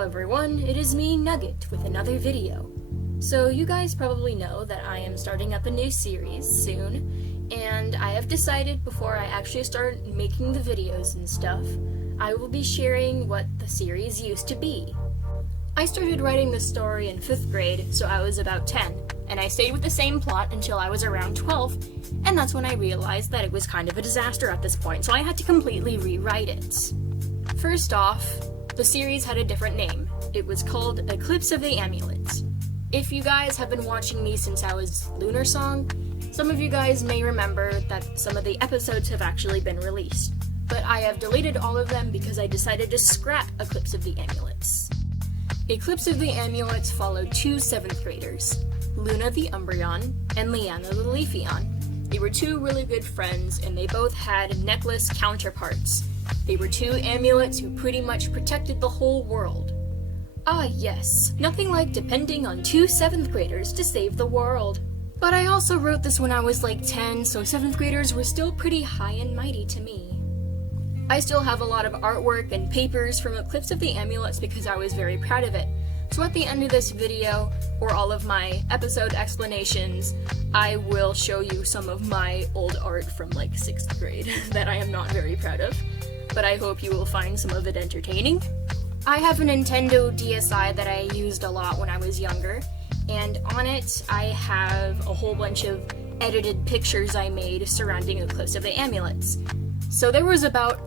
Hello everyone, it is me, Nugget, with another video. So you guys probably know that I am starting up a new series soon, and I have decided before I actually start making the videos and stuff, I will be sharing what the series used to be. I started writing the story in 5th grade, so I was about 10, and I stayed with the same plot until I was around 12, and that's when I realized that it was kind of a disaster at this point, so I had to completely rewrite it. First off, the series had a different name. It was called Eclipse of the Amulets. If you guys have been watching me since I was Lunar Song, some of you guys may remember that some of the episodes have actually been released, but I have deleted all of them because I decided to scrap Eclipse of the Amulets. Eclipse of the Amulets followed two 7th graders, Luna the Umbreon and Leanna the Leafeon. They were two really good friends, and they both had necklace counterparts. They were two amulets who pretty much protected the whole world. Ah yes, nothing like depending on two 7th graders to save the world. But I also wrote this when I was like 10, so 7th graders were still pretty high and mighty to me. I still have a lot of artwork and papers from Eclipse of the Amulets because I was very proud of it. So at the end of this video, or all of my episode explanations, I will show you some of my old art from like 6th grade that I am not very proud of, but I hope you will find some of it entertaining. I have a Nintendo DSi that I used a lot when I was younger, and on it I have a whole bunch of edited pictures I made surrounding Eclipse of the Amulets. So there was about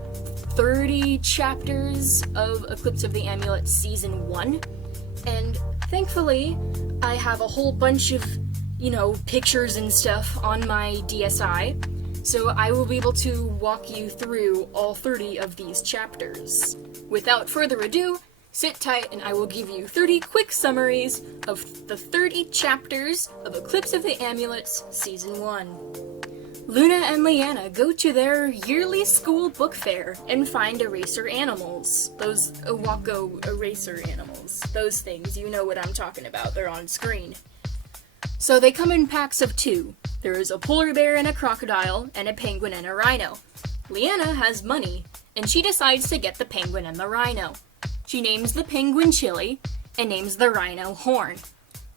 30 chapters of Eclipse of the Amulets Season 1, and thankfully I have a whole bunch of, pictures and stuff on my DSi, so I will be able to walk you through all 30 of these chapters. Without further ado, sit tight and I will give you 30 quick summaries of the 30 chapters of Eclipse of the Amulets Season 1. Luna and Leanna go to their yearly school book fair and find eraser animals. Those Owako eraser animals. Those things, you know what I'm talking about, they're on screen. So they come in packs of 2. There is a polar bear and a crocodile, and a penguin and a rhino. Leanna has money, and she decides to get the penguin and the rhino. She names the penguin Chili, and names the rhino Horn.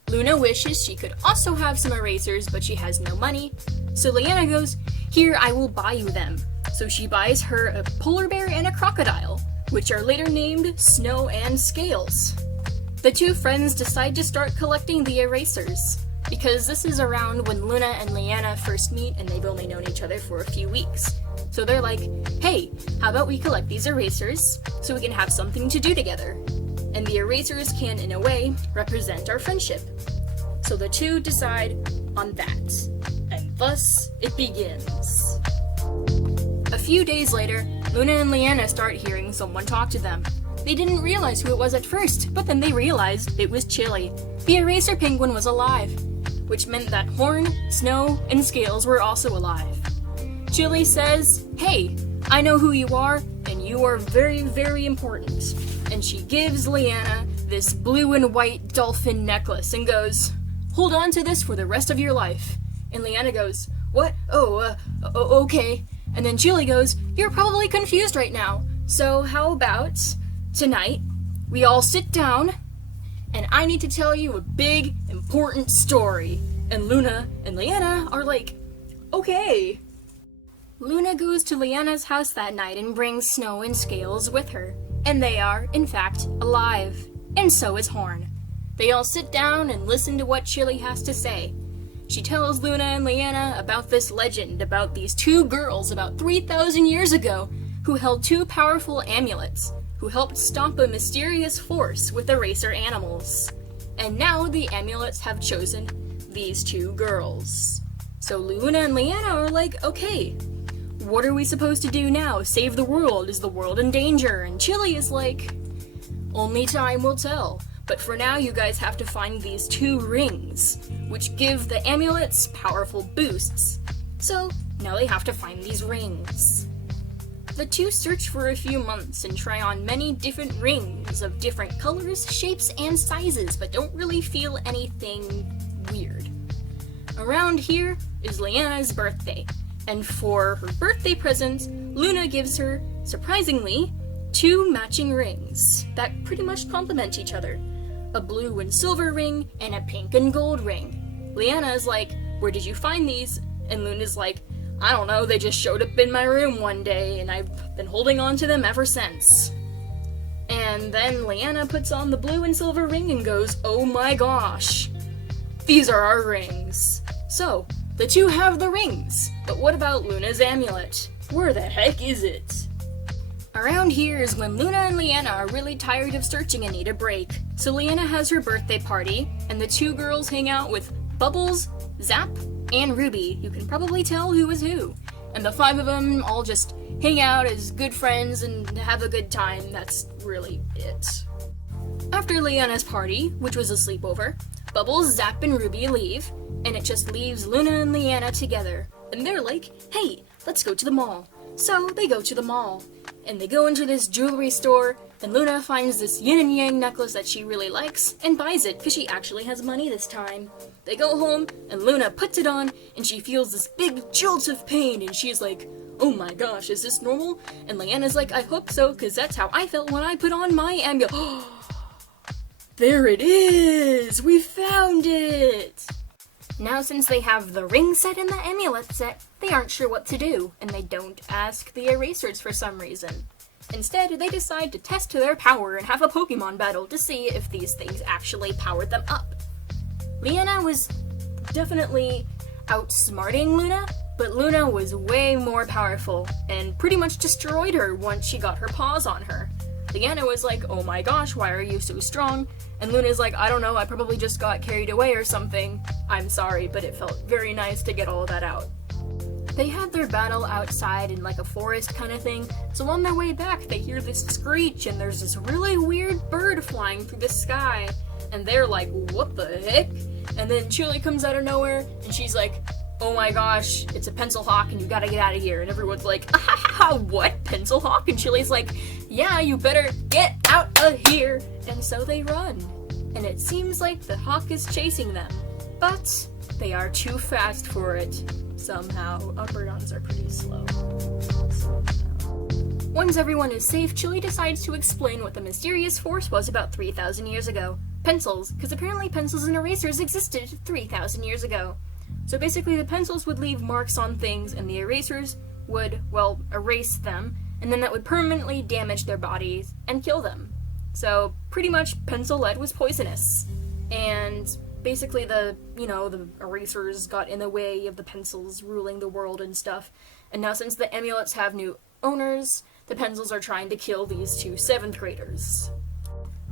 Luna wishes she could also have some erasers, but she has no money, so Leanna goes, "Here, I will buy you them." So she buys her a polar bear and a crocodile, which are later named Snow and Scales. The two friends decide to start collecting the erasers, because this is around when Luna and Leanna first meet and they've only known each other for a few weeks. So they're like, "Hey, how about we collect these erasers so we can have something to do together?" And the erasers can, in a way, represent our friendship. So the two decide on that, and thus it begins. A few days later, Luna and Leanna start hearing someone talk to them. They didn't realize who it was at first, but then they realized it was Chili. The eraser penguin was alive, which meant that Horn, Snow, and Scales were also alive. Chili says, "Hey, I know who you are, and you are very, very important." And she gives Leanna this blue and white dolphin necklace and goes, "Hold on to this for the rest of your life." And Leanna goes, "What? Okay." And then Chili goes, "You're probably confused right now, so how about tonight we all sit down and I need to tell you a big, important story." And Luna and Leanna are like, "Okay." Luna goes to Leanna's house that night and brings Snow and Scales with her. And they are, in fact, alive. And so is Horn. They all sit down and listen to what Chili has to say. She tells Luna and Leanna about this legend about these two girls about 3,000 years ago who held two powerful amulets, who helped stop a mysterious force with eraser animals. And now the amulets have chosen these two girls. So Luna and Leanna are like, "Okay, what are we supposed to do now? Save the world? Is the world in danger?" And Chili is like, "Only time will tell. But for now, you guys have to find these 2 rings, which give the amulets powerful boosts. So now they have to find these rings." The two search for a few months and try on many different rings of different colors, shapes, and sizes, but don't really feel anything weird. Around here is Leanna's birthday, and for her birthday present, Luna gives her, surprisingly, two matching rings that pretty much complement each other. A blue and silver ring and a pink and gold ring. Leanna is like, "Where did you find these?" And Luna's like, "I don't know, they just showed up in my room one day and I've been holding on to them ever since." And then Leanna puts on the blue and silver ring and goes, "Oh my gosh, these are our rings." So, the two have the rings, but what about Luna's amulet? Where the heck is it? Around here is when Luna and Leanna are really tired of searching and need a break. So Leanna has her birthday party, and the two girls hang out with Bubbles, Zap, and Ruby. You can probably tell who is who. And the five of them all just hang out as good friends and have a good time. That's really it. After Leanna's party, which was a sleepover, Bubbles, Zap, and Ruby leave, and it just leaves Luna and Leanna together. And they're like, "Hey, let's go to the mall." So they go to the mall, and they go into this jewelry store, and Luna finds this yin and yang necklace that she really likes, and buys it, because she actually has money this time. They go home, and Luna puts it on, and she feels this big jolt of pain, and she's like, "Oh my gosh, is this normal?" And Leanna's like, "I hope so, because that's how I felt when I put on my amulet." There it is! We found it! Now since they have the ring set and the amulet set, they aren't sure what to do, and they don't ask the erasers for some reason. Instead, they decide to test their power and have a Pokemon battle to see if these things actually powered them up. Leanna was definitely outsmarting Luna, but Luna was way more powerful and pretty much destroyed her once she got her paws on her. Leanna was like, "Oh my gosh, why are you so strong?" And Luna's like, "I don't know, I probably just got carried away or something. I'm sorry, but it felt very nice to get all of that out." They had their battle outside in like a forest kind of thing, so on their way back they hear this screech and there's this really weird bird flying through the sky. And they're like, "What the heck?" And then Chili comes out of nowhere and she's like, "Oh my gosh, it's a pencil hawk and you gotta get out of here." And everyone's like, "Ah, what? Pencil hawk?" And Chili's like, "Yeah, you better get out of here." And so they run. And it seems like the hawk is chasing them, but they are too fast for it. Somehow, Umbreons are pretty slow. Once everyone is safe, Chili decides to explain what the mysterious force was about 3,000 years ago. Pencils, because apparently pencils and erasers existed 3,000 years ago. So basically the pencils would leave marks on things and the erasers would, well, erase them, and then that would permanently damage their bodies and kill them. So pretty much pencil lead was poisonous. And basically the erasers got in the way of the pencils ruling the world and stuff. And now since the amulets have new owners, the pencils are trying to kill these two 7th graders.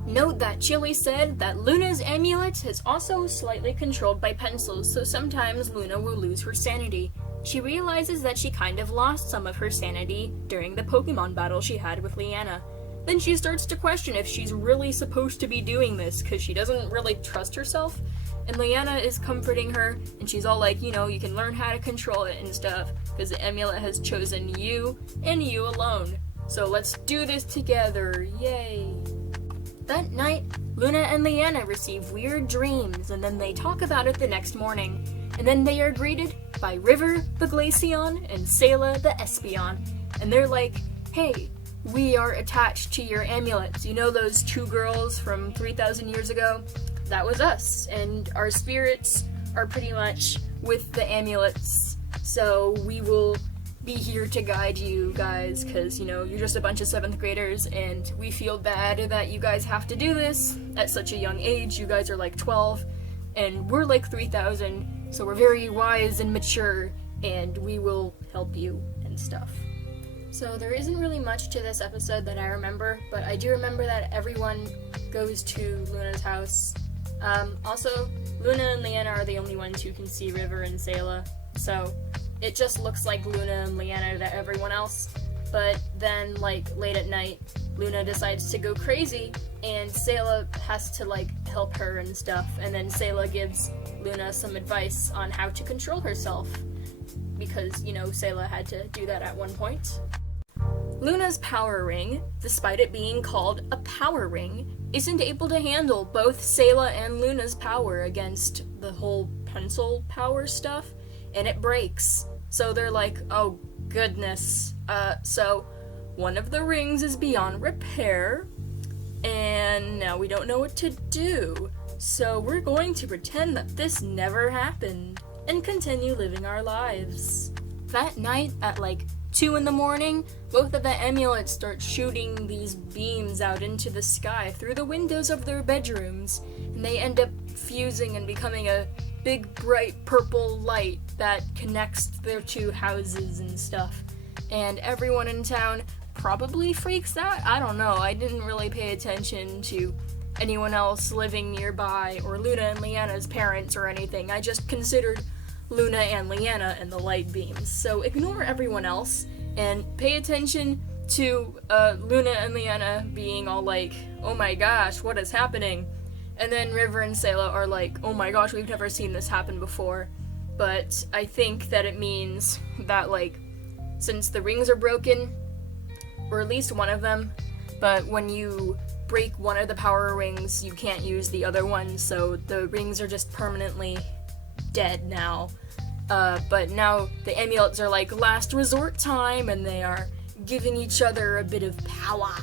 Note that Chili said that Luna's amulet is also slightly controlled by pencils, so sometimes Luna will lose her sanity. She realizes that she kind of lost some of her sanity during the Pokemon battle she had with Leanna. Then she starts to question if she's really supposed to be doing this, because she doesn't really trust herself. And Leanna is comforting her, and she's all like, you can learn how to control it and stuff, because the amulet has chosen you, and you alone. So let's do this together, yay! That night, Luna and Leanna receive weird dreams, and then they talk about it the next morning. And then they are greeted by River, the Glaceon, and Sayla, the Espeon. And they're like, "Hey, we are attached to your amulets. You know those two girls from 3,000 years ago? That was us, and our spirits are pretty much with the amulets. So we will be here to guide you guys, because, you're just a bunch of 7th graders, and we feel bad that you guys have to do this at such a young age. You guys are like 12, and we're like 3,000, so we're very wise and mature, and we will help you and stuff." So there isn't really much to this episode that I remember, but I do remember that everyone goes to Luna's house. Also, Luna and Leanna are the only ones who can see River and Sayla, so it just looks like Luna and Leanna to everyone else. But then, late at night, Luna decides to go crazy, and Sayla has to, help her and stuff, and then Sayla gives Luna some advice on how to control herself, because, Sayla had to do that at one point. Luna's power ring, despite it being called a power ring, isn't able to handle both Sayla and Luna's power against the whole pencil power stuff, and it breaks. So they're like, "Oh goodness." So one of the rings is beyond repair, and now we don't know what to do. So we're going to pretend that this never happened and continue living our lives. That night at like 2 in the morning, both of the amulets start shooting these beams out into the sky through the windows of their bedrooms, and they end up fusing and becoming a big bright purple light that connects their two houses and stuff. And everyone in town probably freaks out. I don't know, I didn't really pay attention to anyone else living nearby or Luna and Leanna's parents or anything. I just considered Luna and Leanna and the light beams. So ignore everyone else and pay attention to Luna and Leanna being all like, oh my gosh, what is happening? And then River and Sayla are like, oh my gosh, we've never seen this happen before. But I think that it means that, like, since the rings are broken, or at least one of them, but when you break one of the power rings, you can't use the other one, so the rings are just permanently dead now. But now the amulets are like last resort time, and they are giving each other a bit of power.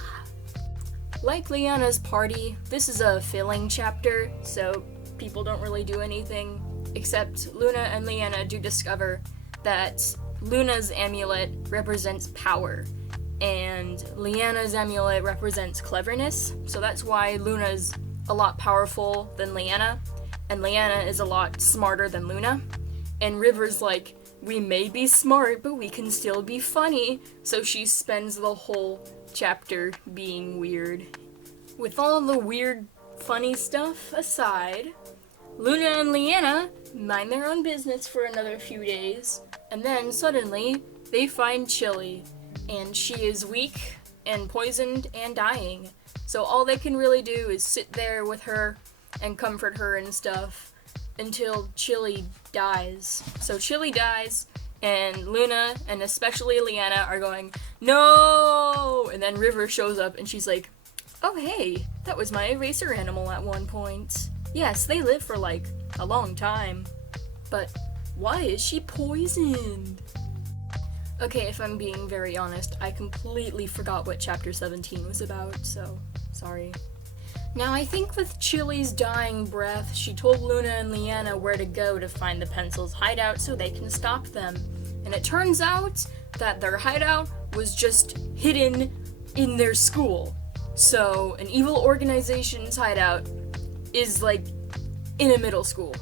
Like Leanna's party, this is a filling chapter, so people don't really do anything, except Luna and Leanna do discover that Luna's amulet represents power, and Leanna's amulet represents cleverness, so that's why Luna's a lot powerful than Leanna, and Leanna is a lot smarter than Luna. And River's like, we may be smart, but we can still be funny, so she spends the whole chapter being weird. With all the weird, funny stuff aside, Luna and Leanna mind their own business for another few days, and then suddenly they find Chili, and she is weak and poisoned and dying. So all they can really do is sit there with her and comfort her and stuff until Chili dies. So Chili dies, and Luna and especially Leanna are going, no! And then River shows up and she's like, oh hey, that was my eraser animal at one point. Yes, they live for like a long time. But why is she poisoned? Okay, if I'm being very honest, I completely forgot what chapter 17 was about, so sorry. Now, I think with Chili's dying breath, she told Luna and Leanna where to go to find the pencil's hideout so they can stop them. And it turns out that their hideout was just hidden in their school. So, an evil organization's hideout is, like, in a middle school.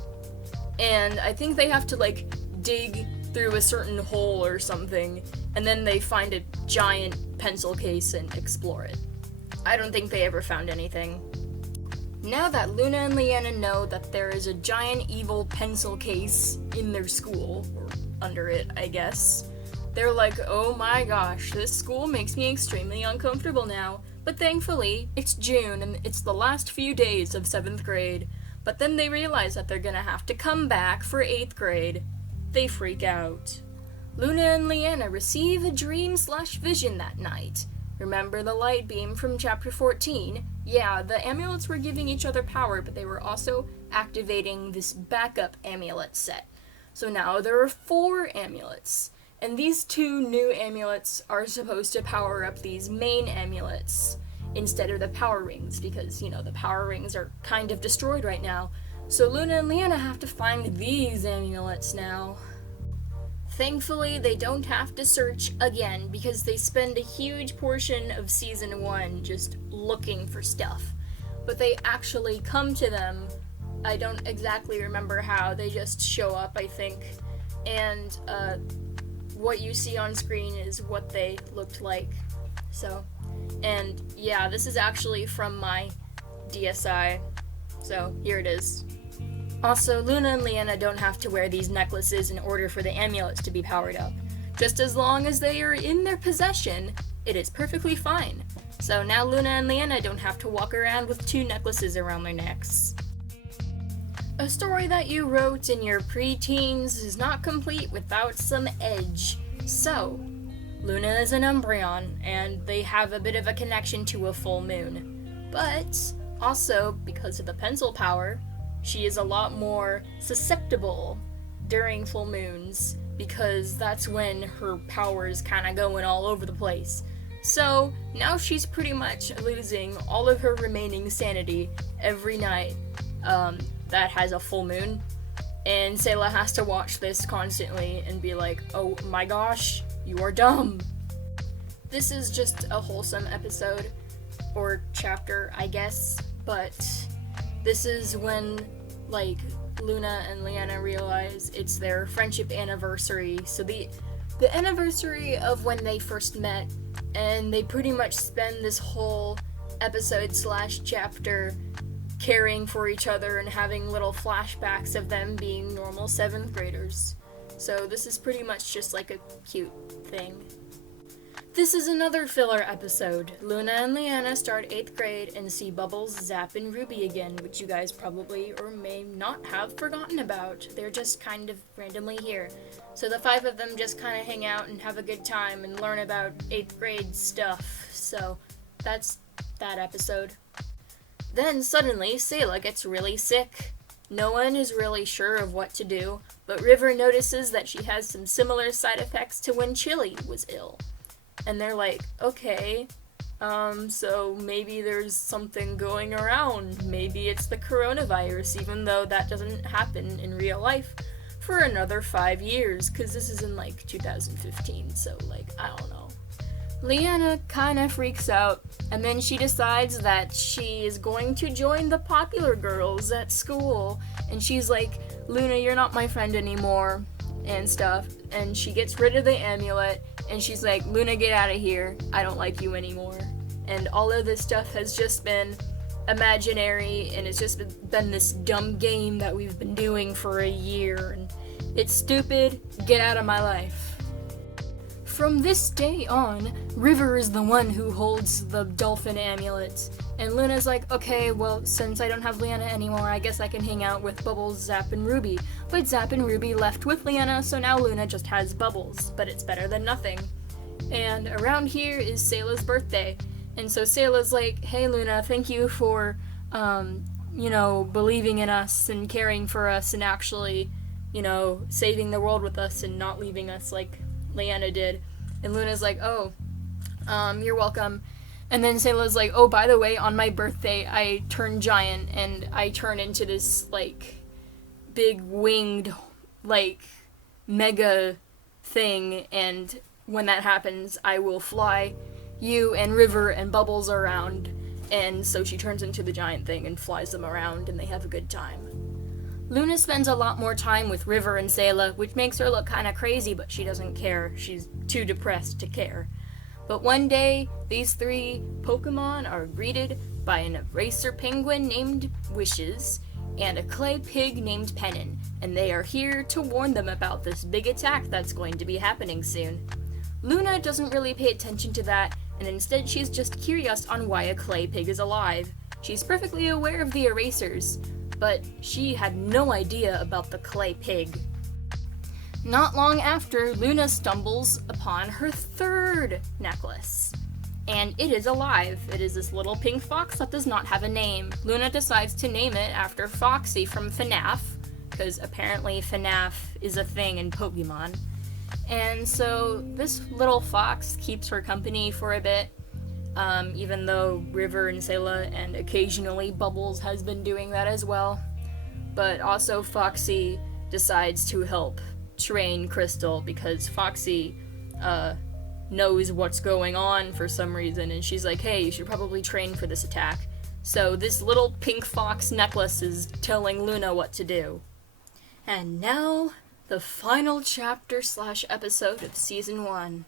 And I think they have to, like, dig through a certain hole or something, and then they find a giant pencil case and explore it. I don't think they ever found anything. Now that Luna and Leanna know that there is a giant evil pencil case in their school, or under it, I guess, they're like, oh my gosh, this school makes me extremely uncomfortable now. But thankfully, it's June and it's the last few days of 7th grade. But then they realize that they're gonna have to come back for 8th grade. They freak out. Luna and Leanna receive a dream/vision that night. Remember the light beam from chapter 14? Yeah, the amulets were giving each other power, but they were also activating this backup amulet set. So now there are 4 amulets. And these 2 new amulets are supposed to power up these main amulets instead of the power rings, because, you know, the power rings are kind of destroyed right now. So Luna and Leanna have to find these amulets now. Thankfully, they don't have to search again, because they spend a huge portion of season 1 just looking for stuff. But they actually come to them. I don't exactly remember how, they just show up, I think. And, what you see on screen is what they looked like. So, and yeah, this is actually from my DSI. So, here it is. Also, Luna and Leanna don't have to wear these necklaces in order for the amulets to be powered up. Just as long as they are in their possession, it is perfectly fine. So now Luna and Leanna don't have to walk around with 2 necklaces around their necks. A story that you wrote in your pre-teens is not complete without some edge. So, Luna is an Umbreon, and they have a bit of a connection to a full moon. But, also, because of the pencil power, she is a lot more susceptible during full moons, because that's when her power is kind of going all over the place. So now she's pretty much losing all of her remaining sanity every night that has a full moon. And Sayla has to watch this constantly and be like, oh my gosh, you are dumb. This is just a wholesome episode, or chapter, I guess, but this is when, like, Luna and Leanna realize it's their friendship anniversary. So the anniversary of when they first met, and they pretty much spend this whole episode / chapter caring for each other and having little flashbacks of them being normal 7th graders. So this is pretty much just like a cute thing. This is another filler episode. Luna and Leanna start 8th grade and see Bubbles, Zap, and Ruby again, which you guys probably or may not have forgotten about. They're just kind of randomly here. So the 5 of them just kind of hang out and have a good time and learn about 8th grade stuff. So that's that episode. Then suddenly Sayla gets really sick. No one is really sure of what to do, but River notices that she has some similar side effects to when Chili was ill. And they're like, okay, so maybe there's something going around. Maybe it's the coronavirus, even though that doesn't happen in real life for another 5 years, because this is in, like, 2015, so, like, I don't know. Leanna kinda freaks out, and then she decides that she is going to join the popular girls at school, and she's like, Luna, you're not my friend anymore, and stuff, and she gets rid of the amulet, and she's like, Luna, get out of here, I don't like you anymore. And all of this stuff has just been imaginary, and it's just been this dumb game that we've been doing for a year, and it's stupid, get out of my life. From this day on, River is the one who holds the dolphin amulets, and Luna's like, okay, well, since I don't have Leanna anymore, I guess I can hang out with Bubbles, Zap, and Ruby. But Zap and Ruby left with Leanna, so now Luna just has Bubbles, but it's better than nothing. And around here is Sayla's birthday, and so Sayla's like, hey Luna, thank you for, believing in us and caring for us and actually, saving the world with us and not leaving us like Leanna did. And Luna's like, oh, you're welcome. And then Sayla's like, oh, by the way, on my birthday, I turn giant, and I turn into this, like, big winged, like, mega thing, and when that happens, I will fly you and River and Bubbles around. And so she turns into the giant thing and flies them around, and they have a good time. Luna spends a lot more time with River and Sayla, which makes her look kinda crazy, but she doesn't care. She's too depressed to care. But one day, these 3 Pokemon are greeted by an eraser penguin named Wishes and a clay pig named Pennon, and they are here to warn them about this big attack that's going to be happening soon. Luna doesn't really pay attention to that, and instead she's just curious on why a clay pig is alive. She's perfectly aware of the erasers, but she had no idea about the clay pig. Not long after, Luna stumbles upon her 3rd necklace. And it is alive. It is this little pink fox that does not have a name. Luna decides to name it after Foxy from FNAF, because apparently FNAF is a thing in Pokemon. And so this little fox keeps her company for a bit, even though River and Sayla and occasionally Bubbles has been doing that as well. But also Foxy decides to help train Crystal because Foxy knows what's going on for some reason, and she's like, hey, you should probably train for this attack. So this little pink fox necklace is telling Luna what to do. And now, the final chapter / episode of Season 1.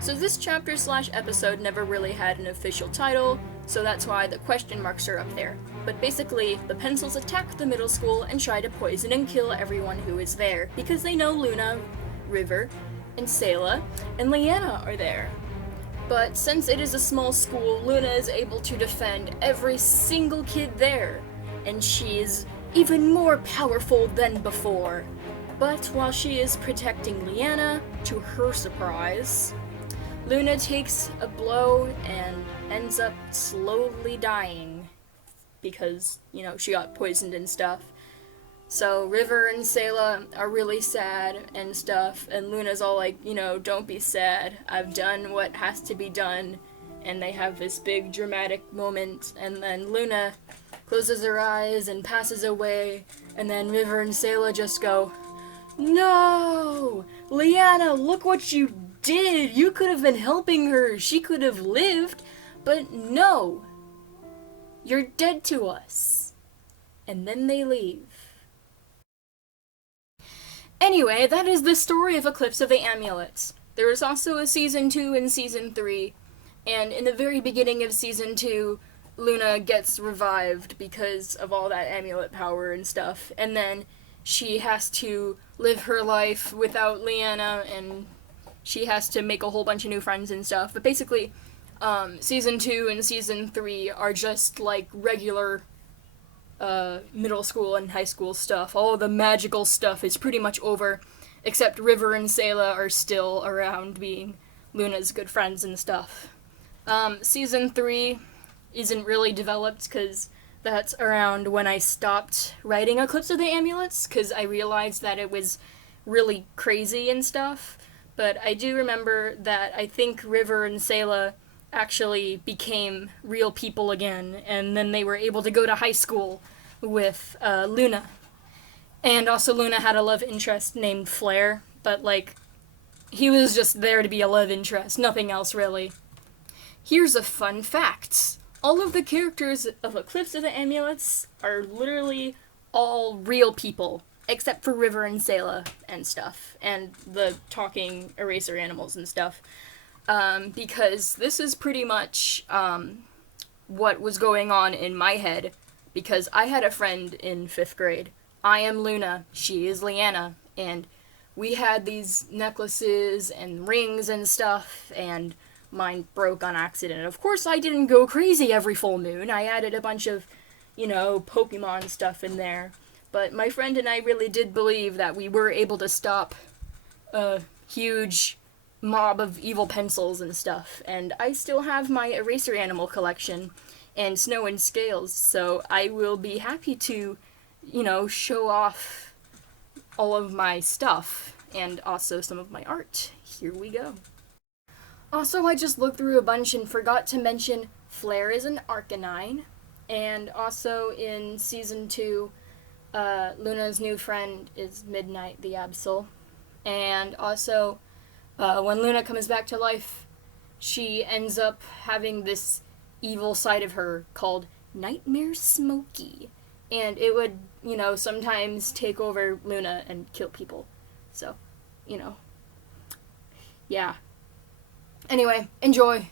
So this chapter / episode never really had an official title, so that's why the question marks are up there. But basically, the pencils attack the middle school and try to poison and kill everyone who is there, because they know Luna, River, and Sayla, and Leanna are there. But since it is a small school, Luna is able to defend every single kid there, and she is even more powerful than before. But while she is protecting Leanna, to her surprise, Luna takes a blow and ends up slowly dying because, she got poisoned and stuff. So River and Sayla are really sad and stuff, and Luna's all like, you know, don't be sad. I've done what has to be done. And they have this big dramatic moment, and then Luna closes her eyes and passes away, and then River and Sayla just go, no! Leanna, look what you did! You could have been helping her. She could have lived. But no! You're dead to us. And then they leave. Anyway, that is the story of Eclipse of the Amulets. There is also a Season 2 and Season 3, and in the very beginning of Season 2, Luna gets revived because of all that amulet power and stuff, and then she has to live her life without Leanna, and she has to make a whole bunch of new friends and stuff. But basically, Season 2 and Season 3 are just like regular middle school and high school stuff. All the magical stuff is pretty much over, except River and Sayla are still around being Luna's good friends and stuff. Season 3 isn't really developed because that's around when I stopped writing Eclipse of the Amulets, because I realized that it was really crazy and stuff. But I do remember that I think River and Sayla actually became real people again, and then they were able to go to high school with Luna. And also Luna had a love interest named Flare, but like, he was just there to be a love interest, nothing else really. Here's a fun fact. All of the characters of Eclipse of the Amulets are literally all real people, except for River and Sayla and stuff, and the talking eraser animals and stuff. Because this is pretty much what was going on in my head, because I had a friend in 5th grade. I am Luna, she is Leanna, and we had these necklaces and rings and stuff, and mine broke on accident. Of course, I didn't go crazy every full moon. I added a bunch of, Pokemon stuff in there. But my friend and I really did believe that we were able to stop a huge mob of evil pencils and stuff. And I still have my eraser animal collection and Snow and Scales, so I will be happy to, show off all of my stuff and also some of my art. Here we go. Also, I just looked through a bunch and forgot to mention Flare is an Arcanine, and also in Season 2, Luna's new friend is Midnight the Absol, and also, when Luna comes back to life, she ends up having this evil side of her called Nightmare Smokey, and it would, sometimes take over Luna and kill people, so, yeah. Anyway, enjoy.